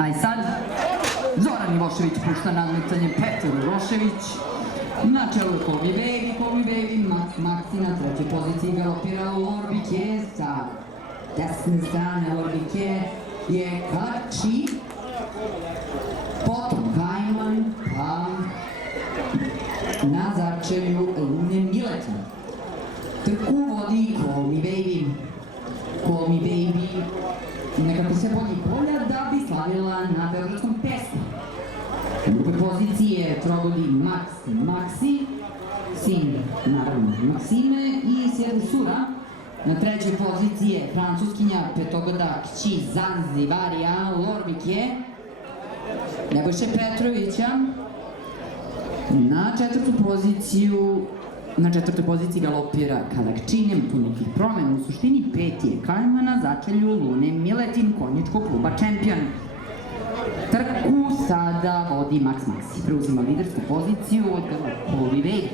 Aj sad, Zoran Milošević pušta nadmetanje Petar Urošević. Na čelu je Call Me Baby, Maxi na trećoj poziciji galopira Lorbike sa desne strane Lorbike je Kači, potom Kajman, pa na začelju Lune Miletin. Trku vodi Call Me Baby, nekako se bolji polja da bi slavila na beogradskom pesmu. U drugoj poziciji je trogodi Maxi, sin, naravno, Maksime i Sura. Na trećoj poziciji je francuskinja petогода kći Zanzibarija Lorbike, Nebojše Petrovića. Na četvrtoj poziciji galopira Kadakči, nema tu nekih promena, u suštini peti je Kajman, na začelju Lune Miletin, konjičkog kluba Čempion. Trku sada vodi Maxi, preuzima lidersku poziciju od Call Me Baby.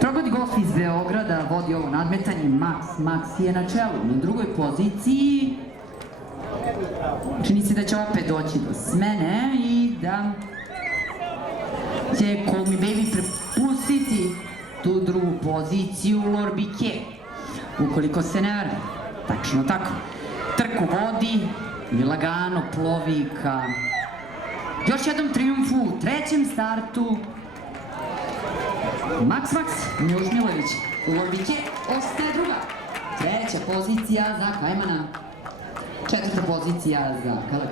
Trogodi gost iz Beograda vodi ovo nadmetanje, Maxi je na čelu. Na drugoj poziciji čini se da će opet doći do smene i da će Call Me Baby prepustiti tu drugu poziciju Lorbike, ukoliko se ne varam. Tačno tako. Trku vodi i lagano plovi ka još jednom trijumfu u trećem startu. Max, Miloš Milović. Lorbike ostaje druga. Treća pozicija za Kajmana. Četvrta pozicija za Kadakči.